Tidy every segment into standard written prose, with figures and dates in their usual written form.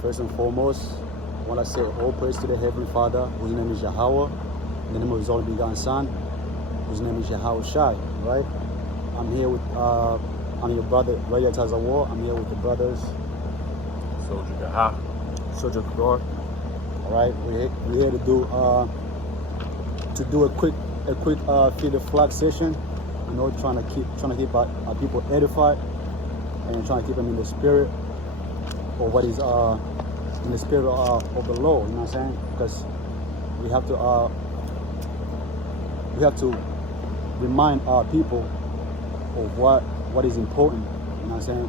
First and foremost, I want to say all praise to the Heavenly Father, whose name is YAHAWAH, in the name of His only begotten Son, whose name is YAHAWAH, right? I'm here with, I'm your brother, YAHAWAH. I'm here with the brothers. Soldier Gaha. Soldier Kador. All right, we're here to do a quick feed the flock session. You know, trying to keep our people edified and trying to keep them in the spirit or what is in the spirit of the Lord. You know what I'm saying? Because we have to remind our people of what is important. You know what I'm saying?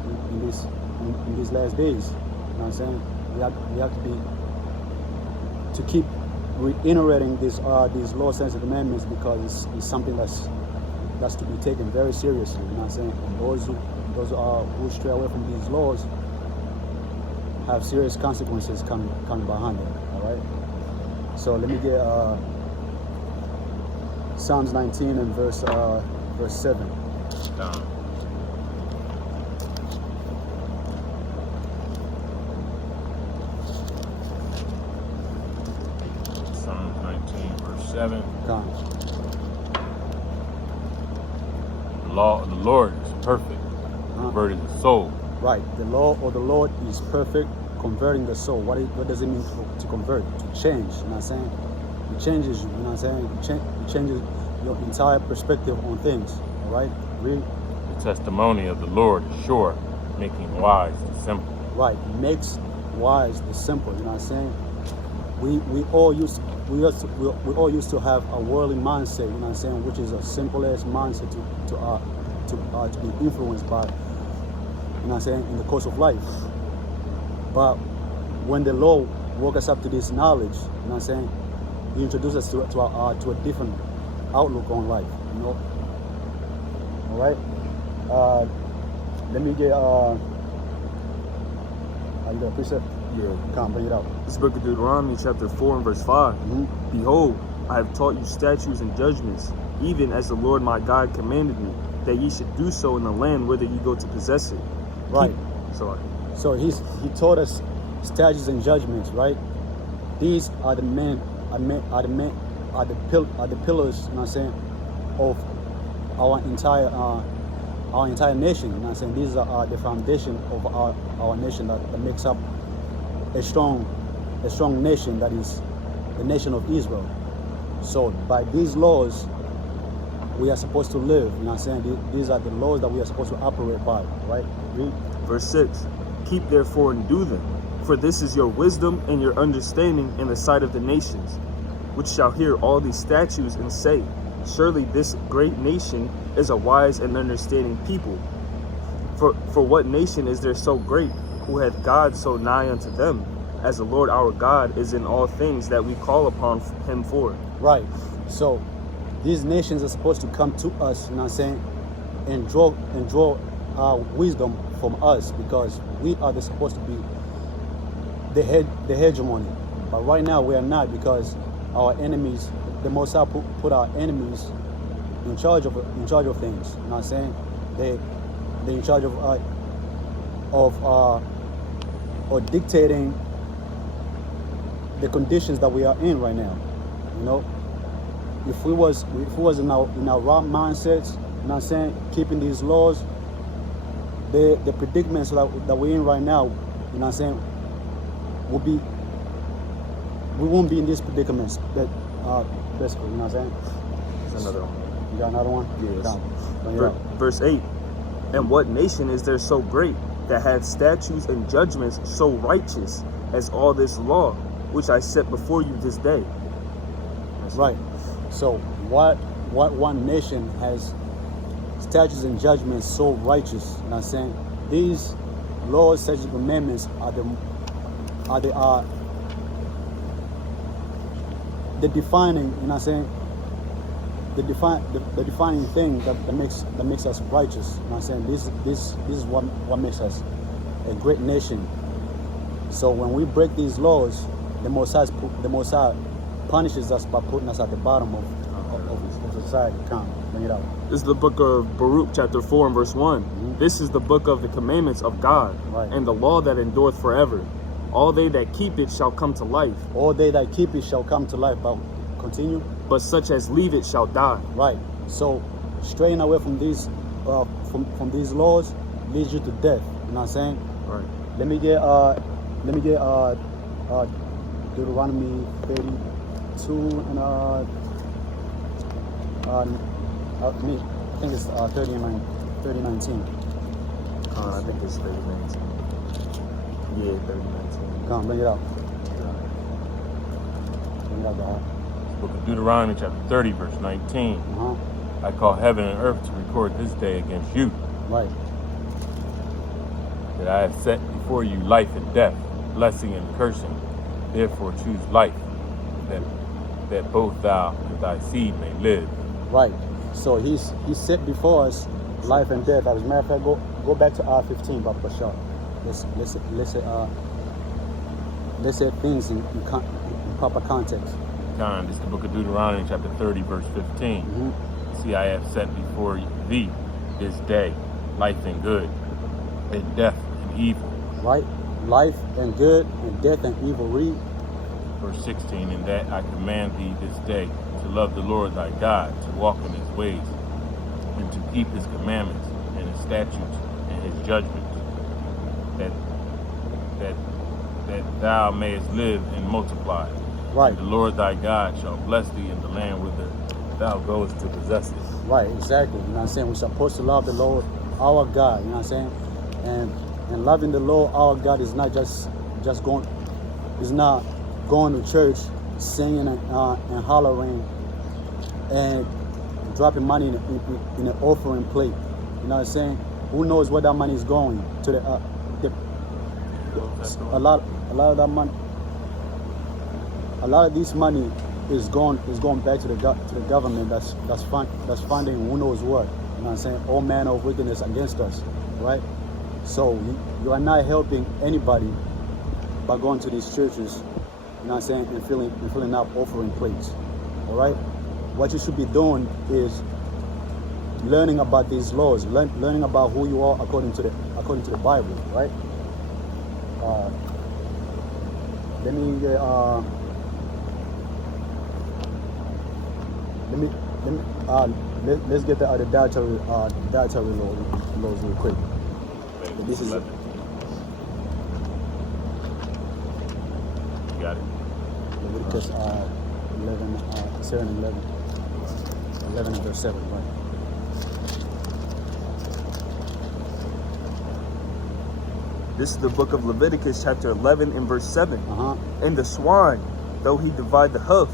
In these last days. You know what I'm saying? We have to keep reiterating these laws, statutes, and commandments because it's something that's to be taken very seriously. You know what I'm saying? And those who stray away from these laws have serious consequences coming behind them. All right. So let me get Psalms 19 and verse 7. Down. Psalms 19, verse 7. Come. The law of the Lord is perfect, converting the soul. Right. The law of the Lord is perfect, converting the soul. What does it mean to convert? To change. You know what I'm saying? It changes you. You know what I'm saying? It changes your entire perspective on things. All right. Read. The testimony of the Lord is sure, making wise the simple. Right. Makes wise the simple. You know what I'm saying? We all used to have a worldly mindset. You know what I'm saying? Which is a simplest mindset to be influenced by. You know what I'm saying, in the course of life. But when the Lord woke us up to this knowledge, you know what I'm saying, He introduced us to a different outlook on life, you know. All right. Let me get how you got a precept? Yeah. Come bring it out. This book of Deuteronomy, chapter 4 and verse 5. Mm-hmm. Behold, I have taught you statutes and judgments, even as the Lord my God commanded me, that ye should do so in the land whither ye go to possess it. Right. So he taught us statutes and judgments, right? These are the pillars, you know what I'm saying, of our entire nation. You know what I'm saying? These are the foundation of our nation that makes up a strong nation, that is the nation of Israel. So by these laws we are supposed to live. You know what I'm saying? These are the laws that we are supposed to operate by, right? Read. Verse 6. Keep therefore and do them, for this is your wisdom and your understanding in the sight of the nations, which shall hear all these statutes and say, surely this great nation is a wise and understanding people. For what nation is there so great, who hath God so nigh unto them, as the Lord our God is in all things that we call upon him for? Right. So these nations are supposed to come to us, you know what I'm saying, and draw our wisdom from us, because we are supposed to be the hegemony. But right now we are not, because our enemies, the Most High put our enemies in charge of things. You know what I'm saying? They're in charge of dictating the conditions that we are in right now. You know, if we was in our right mindsets, you know what I'm saying, keeping these laws, the predicaments that we're in right now, you know what I'm saying, we won't be in these predicaments. That basically, you know what I'm saying. There's another one. You got another one? Yes. Verse 8. And what nation is there so great, that hath statutes and judgments so righteous as all this law, which I set before you this day? That's right. So what one nation has statutes and judgments so righteous? You know what I'm saying? These laws, statutes, and commandments are the defining, you know what I'm saying, the defining thing that makes us righteous. You know what I'm saying? This is what makes us a great nation. So when we break these laws, the Most High punishes us by putting us at the bottom of society. Come, bring it out. This is the book of Baruch, chapter 4 and verse 1. Mm-hmm. This is the book of the commandments of God, right, and the law that endureth forever. All they that keep it shall come to life. All they that keep it shall come to life. But continue. But such as leave it shall die. Right. So straying away from these laws leads you to death. You know what I'm saying? Right. Let me get Deuteronomy 32 and I think it's 30:19. I think it's 30:19. Yeah, 30:19. Come on, bring it out. Bring it out, God. Book of Deuteronomy chapter 30, verse 19. I call heaven and earth to record this day against you, Right. that I have set before you life and death, blessing and cursing. Therefore choose life, that both thou and thy seed may live. Right. So he set before us life and death. As a matter of fact, go back to R15, but for sure. Let's say things in proper context. This is the book of Deuteronomy chapter 30, verse 15. See, I have set before thee this day life and good, and death and evil. Right? Life and good, and death and evil. Read. Verse 16, and that I command thee this day to love the Lord thy God, to walk in his ways, and to keep his commandments, and his statutes, and his judgments, that thou mayest live and multiply. Right. And the Lord thy God shall bless thee in the land whither thou goest to possess it. Right, exactly. You know what I'm saying? We're supposed to love the Lord, our God, you know what I'm saying? And loving the Lord, our God, is not just going, is not going to church, singing and hollering and dropping money in an offering plate. You know what I'm saying? Who knows where that money is going to? A lot of that money, a lot of this money is going back to the government that's funding who knows what. You know what I'm saying? All manner of wickedness against us, right? So you are not helping anybody by going to these churches, you know what I'm saying, and filling up offering plates. All right? What you should be doing is learning about these laws, learning about who you are according to the Bible, right? Let's get the dietary laws real quick. This is 11. You got it. Leviticus 11 and verse 7, right? This is the book of Leviticus, chapter 11 and verse 7. And the swine, though he divide the hoof,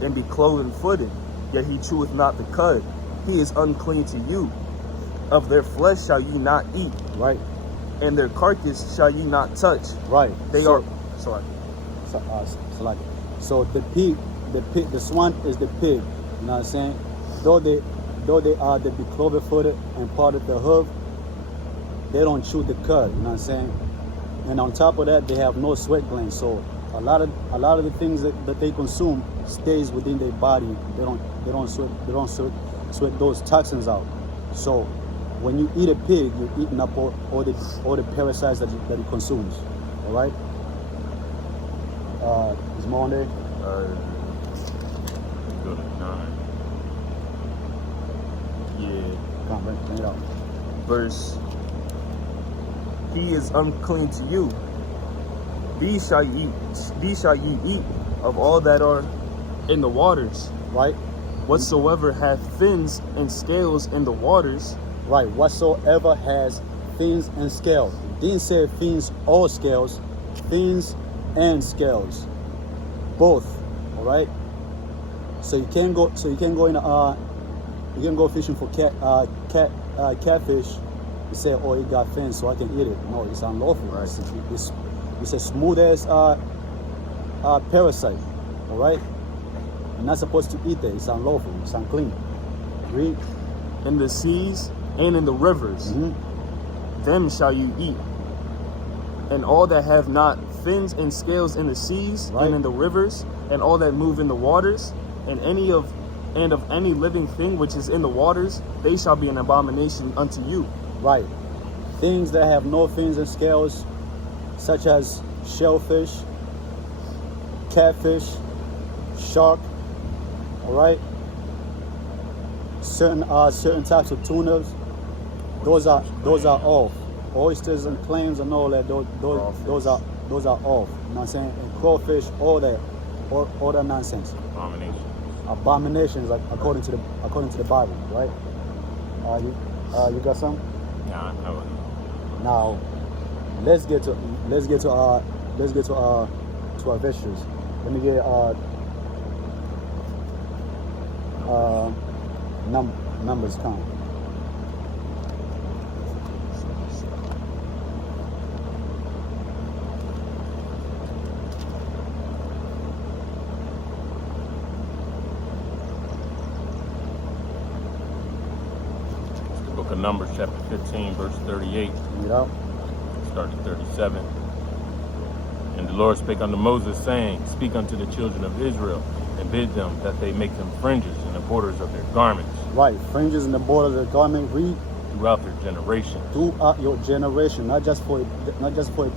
and be cloven footed, yet he cheweth not the cud, he is unclean to you. Of their flesh shall ye not eat. Right. And their carcass shall ye not touch. Right. So the swan is the pig. You know what I'm saying? Though they be cloven footed and part of the hoof, they don't chew the cud. You know what I'm saying? And on top of that, they have no sweat glands. So a lot of the things that they consume stays within their body. They don't sweat those toxins out. So when you eat a pig, you're eating up all the parasites that it consumes. All right. Is more on there? Go to 9. Yeah. Come on, bring it out. Verse. He is unclean to you. These shall ye eat of all that are in the waters. Right. Whatsoever hath fins and scales in the waters. Right. Whatsoever has fins and scales. Didn't say fins or scales. Fins and scales. Both. All right. So you can't go in you can go fishing for catfish. You say, oh, it got fins, so I can eat it. No, it's unlawful. Right. It's a smooth ass parasite. All right. You're not supposed to eat it. It's unlawful. It's unclean. Read. In the seas and in the rivers, them shall you eat. And all that have not fins and scales in the seas and in the rivers, and all that move in the waters, and of any living thing which is in the waters, they shall be an abomination unto you. Right. Things that have no fins and scales, such as shellfish, catfish, shark, all right? Certain types of tunas, those are off. Oysters and clams and all that, those are off. You know what I'm saying? And crawfish, all that nonsense. Abominations, like according to the Bible, right? You got some? Nah, I wouldn't. Now, let's get to our vegetables. Let me get numbers count. Book of Numbers, chapter 15, verse 38. Yeah. Start at 37. And the Lord spake unto Moses, saying, Speak unto the children of Israel, and bid them that they make them fringes in the borders of their garments. Right, fringes in the borders of the garment. Read throughout their generation. Throughout your generation, not just for a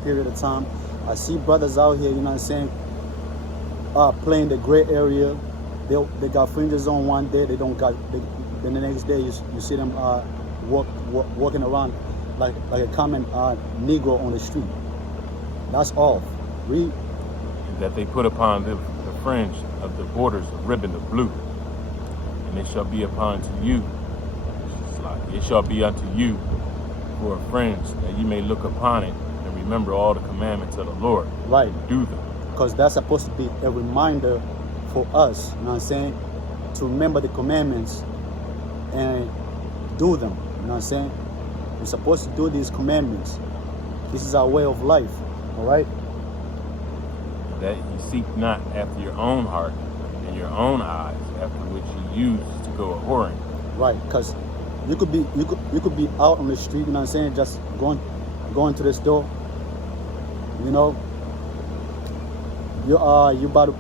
period of time. I see brothers out here, you know what I'm saying, playing the gray area. They got fringes on one day, they don't got. Then the next day you see them walking around like a common Negro on the street. That's off. Read. That they put upon the fringe of the borders a ribbon of blue, and it shall be upon to you. It shall be unto you for a fringe, that you may look upon it and remember all the commandments of the Lord. Right. Do them. Because that's supposed to be a reminder for us, you know what I'm saying, to remember the commandments and do them. You know what I'm saying? We're supposed to do these commandments. This is our way of life. All right? That you seek not after your own heart and your own eyes, after which you use to go a whoring. Right, because you could be out on the street, you know what I'm saying, just going to the store. You know, you about to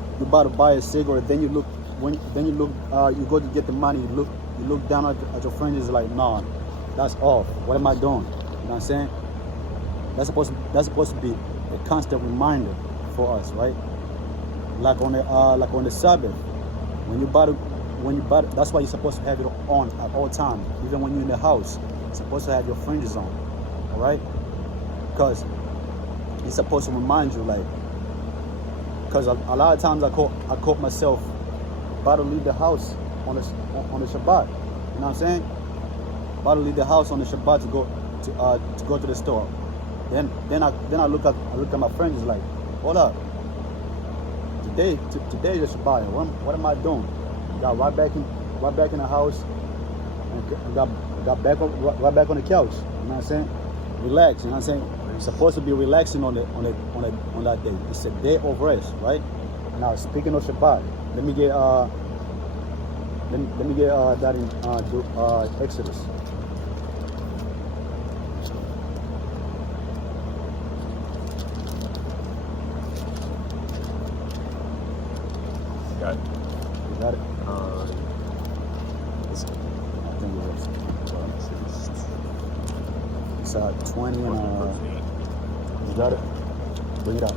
buy a cigarette, then you go to get the money, you look down at your friend, is like, nah, that's off. What am I doing? You know what I'm saying? That's supposed to be a constant reminder for us, right? Like on the Sabbath, when you buy, that's why you're supposed to have it on at all times. Even when you're in the house, you're supposed to have your fringes on, all right? Because it's supposed to remind you, like, because a lot of times I caught myself about to leave the house on the Shabbat. You know what I'm saying? About to leave the house on the Shabbat to go to the store. Then I look at my friends, like, hold up. Today is the Shabbat. What am I doing? Got right back in the house and got back right back on the couch. You know what I'm saying? Relax. You know what I'm saying? You're supposed to be relaxing on that day. It's a day of rest, right? Now, speaking of Shabbat, let me get that in Exodus. Got it. You got it. It's 20 and you got it? Bring it up.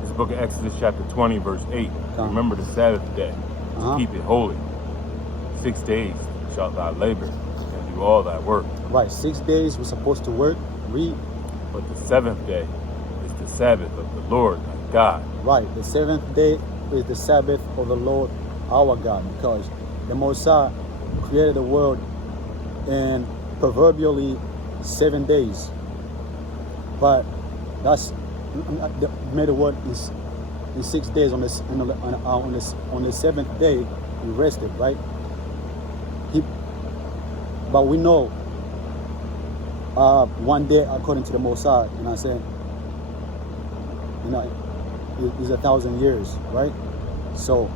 This book of Exodus chapter 20 verse 8. Remember the Sabbath day to keep it holy. 6 days shalt thou labor and do all thy work. Right, 6 days we're supposed to work, read. But the seventh day is the Sabbath of the Lord thy God. Right, the seventh day is the Sabbath of the Lord our God, because the Most High created the world in proverbially 7 days. But that's made the world is in 6 days. On the seventh day he rested, right? But we know one day according to the Most High, you know what I'm saying, you know, is 1,000 years, right? So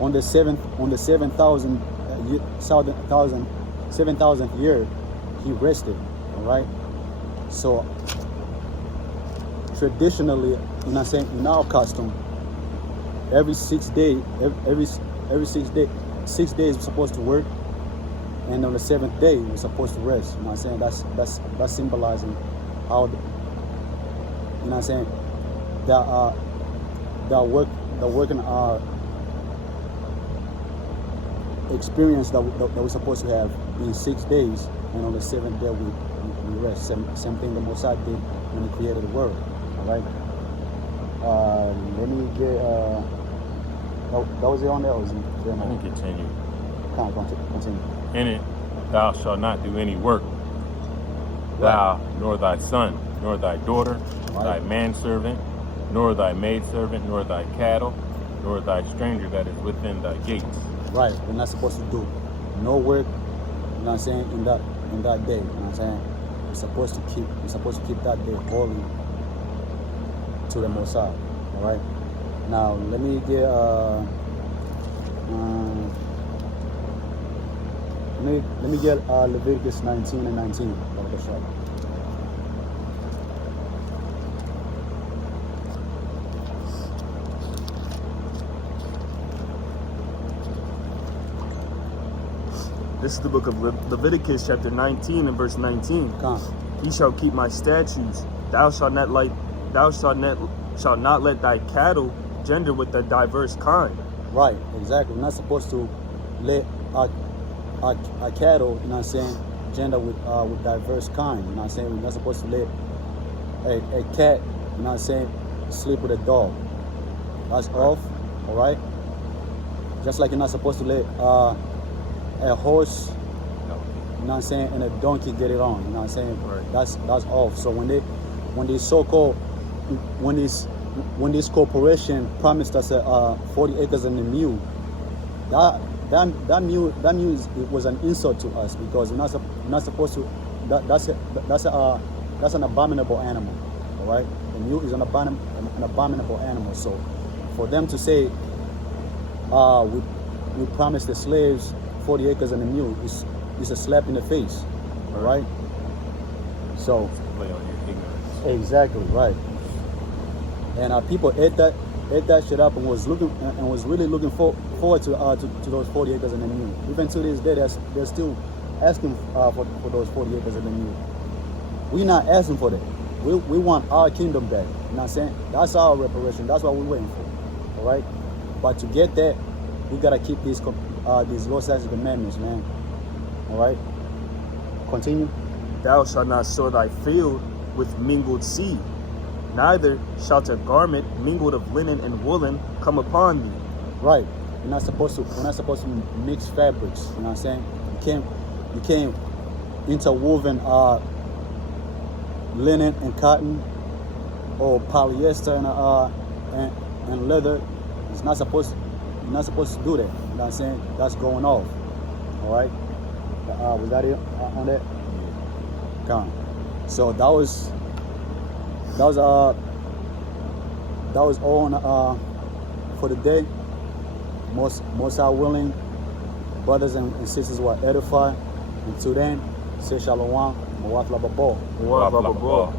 on the 7,000th year, he rested, all right? So traditionally, you know what I'm saying, in our custom, every 6 days we're supposed to work, and on the seventh day we're supposed to rest. You know what I'm saying? That's symbolizing how, you know what I'm saying, that working experience that we're supposed to have in 6 days, and on the seventh day we rest. Same thing the Most High did when He created the world. All right. Let me get. That was it on there. Or was it? Let me continue. Continue. In it, thou shalt not do any work, thou, nor thy son, nor thy daughter, thy manservant, nor thy maidservant, nor thy cattle, nor thy stranger that is within thy gates. Right. We're not supposed to do no work. You know what I'm saying? In that day. You know what I'm saying? We're supposed to keep that day holy to the Most High. All right. Now let me get let me get Leviticus 19 and 19. This is the book of Leviticus, chapter 19 and verse 19. Ye shall keep my statutes. Thou shalt not let thy cattle gender with a diverse kind. Right, exactly. We're not supposed to let our cattle, you know what I'm saying, gender with diverse kind. You know what I'm saying? We're not supposed to let a cat, you know what I'm saying, sleep with a dog. That's off, all right? Just like you're not supposed to let a horse, you know what I'm saying, and a donkey get it on. You know what I'm saying? Right. That's off. So when this corporation promised us 40 acres and a mule, that mule was an insult to us, because we're not supposed to. That's an abominable animal, all right? The mule is an abominable animal. So for them to say we promised the slaves 40 acres and a mule is a slap in the face, all right? So Play on your ignorance. exactly right. And our people ate that shit up and was really looking forward to those 40 acres and a mule. Even to this day, they're still asking for those 40 acres and a mule. We're not asking for that. We want our kingdom back. You know what I'm saying? That's our reparation. That's what we're waiting for. All right. But to get that, we gotta keep these laws, statutes, and commandments, man. All right. Continue. Thou shalt not sow thy field with mingled seed, neither shalt a garment mingled of linen and woolen come upon thee. Right. We're not supposed to mix fabrics. You know what I'm saying? You can't interwoven linen and cotton, or polyester and leather. You're not supposed to do that. You know what I'm saying? That's going off. All right. We got it on that. Come. So that was all for the day. Most are willing, brothers and sisters were edified. Until then, say shalom, mawaf lababah. Mawaf lababah.